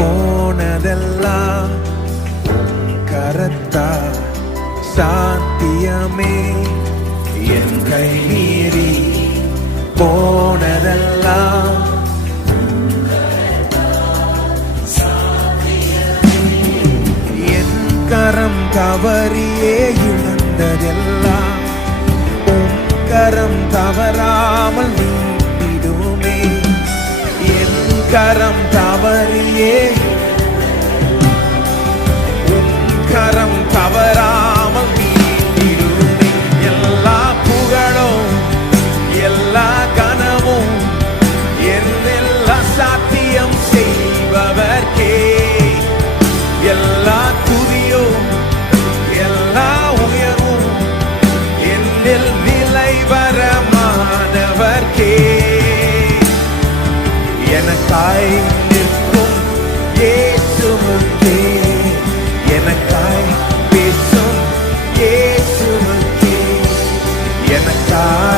போனதெல்லாம் கரத்தா சாத்தியமே. என் கை மீறி போனதெல்லாம் என் கரம் தவறியே இழந்ததெல்லாம் கரம் தவறாமல் நீட்டிடுமே. என் கரம் தவறியே கரம் தவறாமல் நீட்டிடுமே. எல்லா புகழும் எல்லா கனமும் எல்லா சாத்தியம் செய்பவர்க்கே. எல்லா துதியும் எல்லா உயர்வும் என்னில் வரமானவர்க்கே. எனக்காய் நிற்கும் இயேசுவுக்கே, எனக்காய் பேசும் இயேசுவுக்கே, எனக்காய்